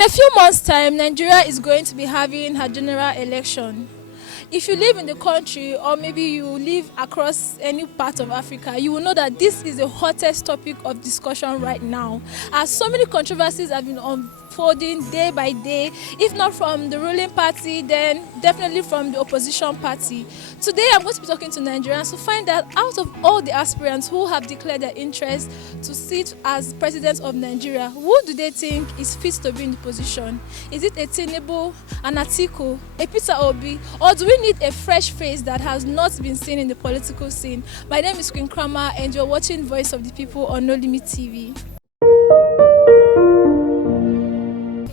In a few months' time, Nigeria is going to be having her general election. If you live in the country, or maybe you live across any part of Africa, you will know that this is the hottest topic of discussion right now, as so many controversies have been unfolding day by day, if not from the ruling party, then definitely from the opposition party. Today I'm going to be talking to Nigerians to find out of all the aspirants who have declared their interest to sit as president of Nigeria, who do they think is fit to be in the position? Is it a Tinubu, an Atiku, a Peter Obi, or do we need a fresh face that has not been seen in the political scene? My name is Queen Kramer and you're watching Voice of the People on No Limit TV.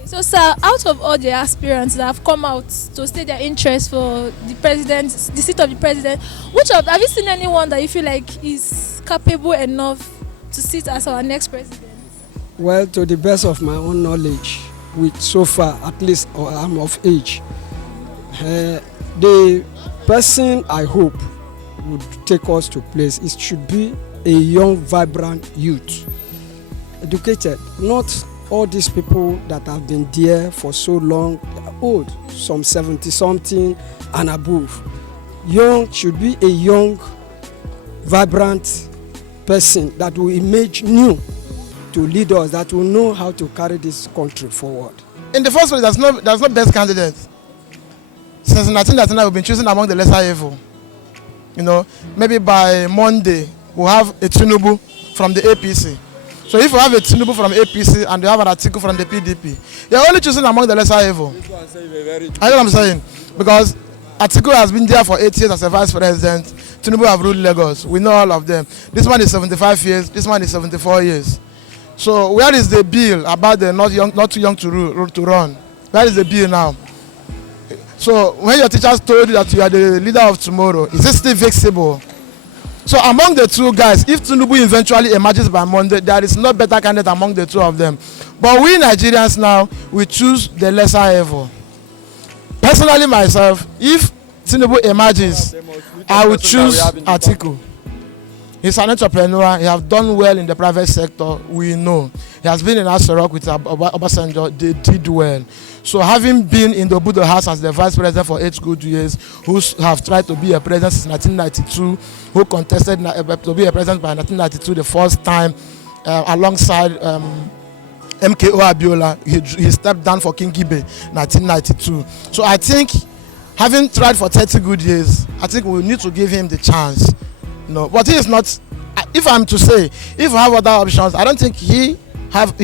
So sir, out of all the aspirants that have come out to state their interest for the seat of the president, have you seen anyone that you feel like is capable enough to sit as our next president? Well, to the best of my own knowledge, with so far, at least I'm of age, the person I hope would take us to place, it should be a young, vibrant youth, educated, not all these people that have been there for so long, old, some 70-something and above. Young should be a young, vibrant person that will emerge new to lead us, that will know how to carry this country forward. In the first place, there's no best candidate. Since 1999, we've been choosing among the lesser evil. You know, maybe by Monday, we'll have a Tinubu from the APC. So if you have a Tinubu from APC and you have an Atiku from the PDP, you're only choosing among the lesser evil. I know what I'm saying. Because Atiku has been there for 8 years as a vice president. Tinubu have ruled Lagos. We know all of them. This one is 75 years. This one is 74 years. So where is the bill about the not too young to run? Where is the bill now? So when your teachers told you that you are the leader of tomorrow, is it still fixable? So among the two guys, if Tinubu eventually emerges by Monday, there is no better candidate among the two of them. But we Nigerians now, we choose the lesser evil. Personally myself, if Tinubu emerges, I would choose Atiku. He's an entrepreneur. He has done well in the private sector. We know. He has been in Aso with Obasanjo. They did well. So having been in the Obudo House as the vice president for 8 good years, who have tried to be a president since 1992, who contested to be a president by 1992 the first time alongside MKO Abiola, he stepped down for King Gibe 1992. So I think having tried for 30 good years, I think we need to give him the chance. No, but he is not. If I'm to say, if we have other options, I don't think he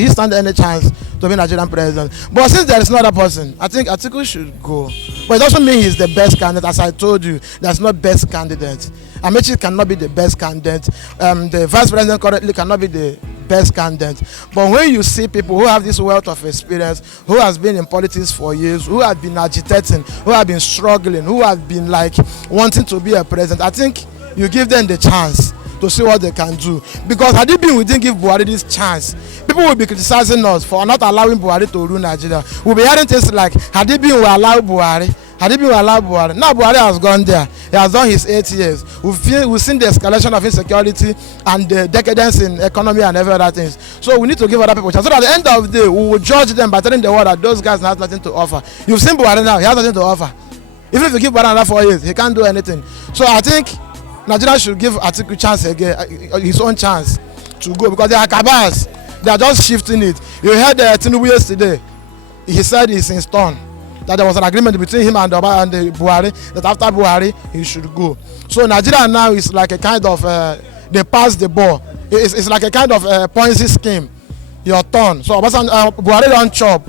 stand any chance to be Nigerian president. But since there is no other person, I think Atiku should go. But it doesn't mean he's the best candidate. As I told you, there's no best candidate. Amechi cannot be the best candidate. The vice president currently cannot be the best candidate. But when you see people who have this wealth of experience, who has been in politics for years, who have been agitating, who have been struggling, who have been like wanting to be a president, I think you give them the chance to see what they can do. Because had it been we didn't give Buhari this chance, people will be criticizing us for not allowing Buhari to rule Nigeria. We'll be hearing things like, had it been we allow Buhari, had it been we allow Buhari. Now Buhari has gone there. He has done his 8 years. We've seen the escalation of insecurity and the decadence in economy and every other things. So we need to give other people a chance. So at the end of the day, we will judge them by telling the world that those guys have nothing to offer. You've seen Buhari now, he has nothing to offer. Even if you give Buhari another 4 years, he can't do anything. So I think Nigeria should give Atiku a chance again, his own chance to go, because they are cabals. They are just shifting it. You heard Tinubu yesterday. He said it's in stone that there was an agreement between him and Buhari that after Buhari he should go. So Nigeria now is like a kind of they pass the ball. It's like a kind of Ponzi scheme. Your turn. So Buhari don't chop.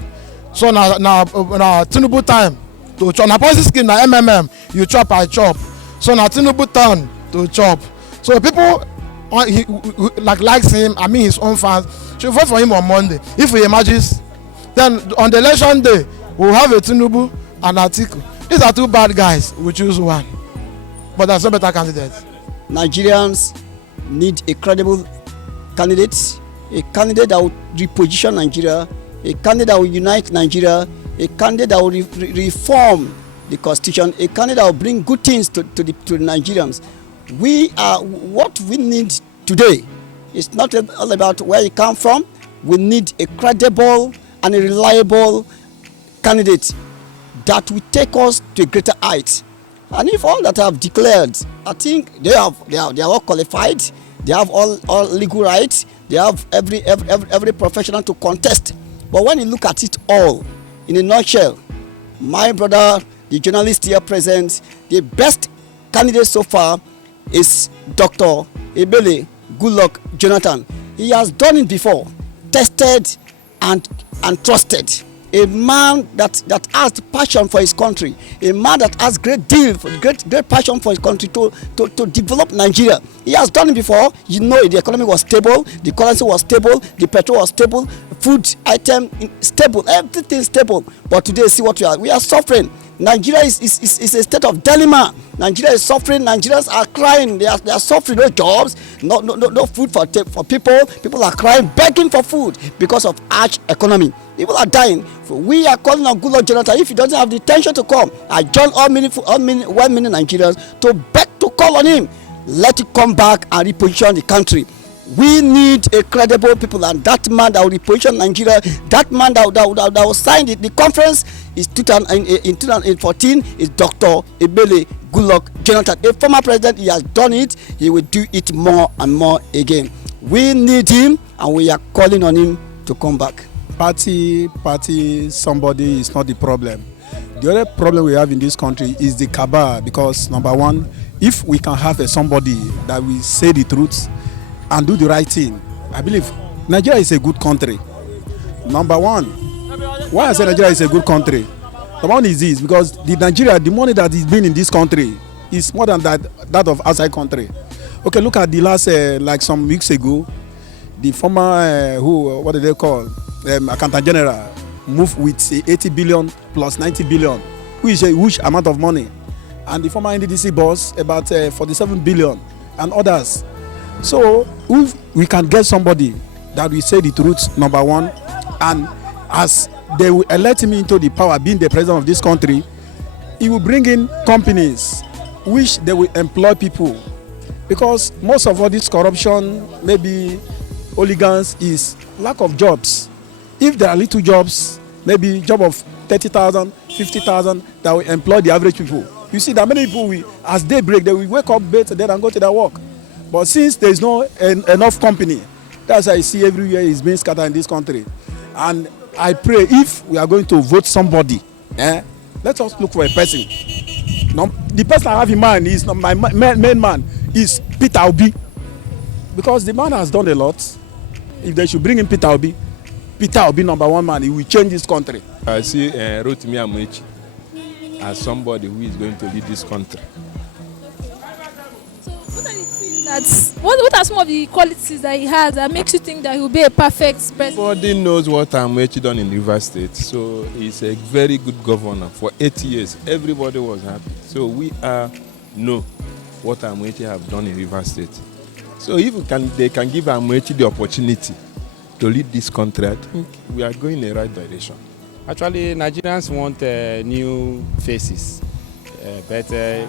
So now Tinubu time to chop. Now Ponzi scheme na MMM. You chop, I chop. So now Tinubu turn to chop. So people likes him, I mean his own fans, should vote for him on Monday. If he emerges, then on the election day, we'll have a Tinubu and Atiku. These are two bad guys, we choose one. But there's no better candidate. Nigerians need a credible candidate, a candidate that will reposition Nigeria, a candidate that will unite Nigeria, a candidate that will reform the constitution, a candidate that will bring good things to the Nigerians. What we need today is not all about where you come from. We need a credible and a reliable candidate that will take us to a greater height. And if all that I have declared, I think they are all qualified, they have all legal rights, they have every professional to contest. But when you look at it all, in a nutshell, my brother, the journalist here present, the best candidate so far is Dr. Ebele Goodluck Jonathan. He has done it before, tested and trusted. A man that has passion for his country, a man that has great passion for his country to develop Nigeria. He has done it before. You know, the economy was stable, the currency was stable, the petrol was stable, food item stable, everything stable. But today, see what we are suffering. Nigeria is a state of dilemma. Nigeria is suffering. Nigerians are crying. They are suffering. No jobs, no food for people. People are crying, begging for food because of harsh economy. People are dying. We are calling on Goodluck Jonathan. If he doesn't have the intention to come, I join all 1 million Nigerians to beg to call on him. Let it come back and reposition the country. We need a credible people, and that man that will reposition Nigeria, that man that will sign the conference is in 2014 is Dr. Ebele Goodluck Jonathan. A former president, he has done it. He will do it more and more again. We need him, and we are calling on him to come back. Party, somebody is not the problem. The other problem we have in this country is the cabal, because number one, if we can have somebody that will say the truth and do the right thing, I believe Nigeria is a good country. Number one, why I say Nigeria is a good country? The one is this, because the money that is being in this country is more than that of outside country. Okay, look at the last, like some weeks ago, the former, what do they call, Accountant General, moved with 80 billion plus 90 billion, which is a huge amount of money. And the former NDDC boss, about 47 billion, and others. So if we can get somebody that will say the truth, number one, and as they will elect him into the power, being the president of this country, he will bring in companies which they will employ people, because most of all this corruption, maybe hooligans, is lack of jobs. If there are little jobs, maybe job of 30,000, 50,000, that will employ the average people. You see that many people, as they break, they will wake up better and go to their work. But since there is no enough company, that's why I see everywhere is being scattered in this country. And I pray, if we are going to vote somebody, let us look for a person. The person I have in mind is my main man is Peter Obi, because the man has done a lot. If they should bring in Peter Obi number one man, he will change this country. I see Rotimi Amaechi as somebody who is going to lead this country. What are some of the qualities that he has that makes you think that he will be a perfect president? Everybody knows what Amaechi done in Rivers State, so he's a very good governor. For 8 years, everybody was happy. So we know what Amaechi have done in Rivers State. So if they can give Amaechi the opportunity to lead this country, I think we are going in the right direction. Actually, Nigerians want new faces. But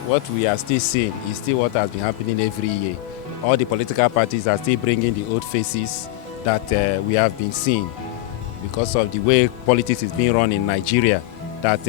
what we are still seeing is still what has been happening every year. All the political parties are still bringing the old faces that we have been seeing because of the way politics is being run in Nigeria, that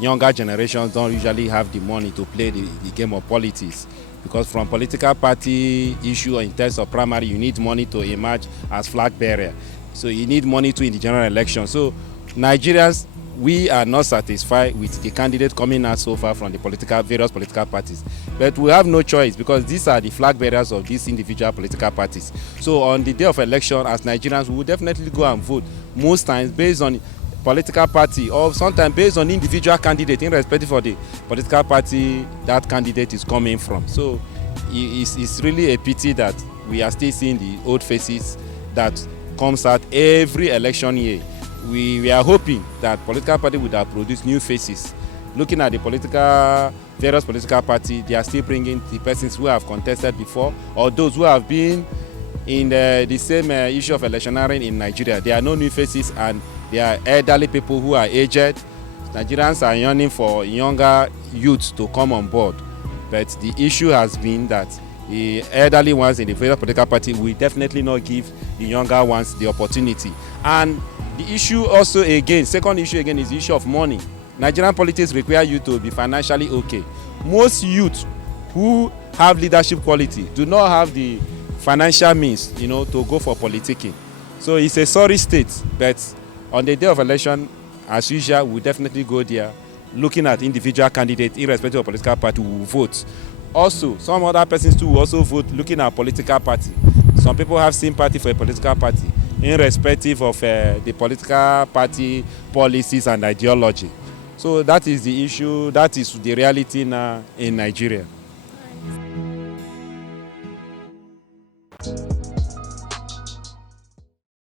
younger generations don't usually have the money to play the game of politics. Because from political party issue in terms of primary, you need money to emerge as flag bearer. So you need money too in the general election. So Nigerians, we are not satisfied with the candidate coming out so far from the various political parties. But we have no choice, because these are the flag bearers of these individual political parties. So on the day of election, as Nigerians, we will definitely go and vote, most times based on political party, or sometimes based on individual candidate, irrespective of the political party that candidate is coming from. So it's really a pity that we are still seeing the old faces that comes out every election year. We are hoping that political party would have produced new faces. Looking at the various political parties, they are still bringing the persons who have contested before, or those who have been in the same issue of electioneering in Nigeria. There are no new faces, and there are elderly people who are aged. Nigerians are yearning for younger youths to come on board. But the issue has been that the elderly ones in the various political party will definitely not give the younger ones the opportunity. And the issue also again, second issue again, is the issue of money. Nigerian politics require you to be financially okay. Most youth who have leadership quality do not have the financial means, to go for politicking. So it's a sorry state, but on the day of election, as usual, we definitely go there, looking at individual candidates, irrespective of political party, we will vote. Also, some other persons too will also vote looking at political party. Some people have sympathy for a political party, irrespective of the political party policies and ideology. So that is the issue, that is the reality now in Nigeria.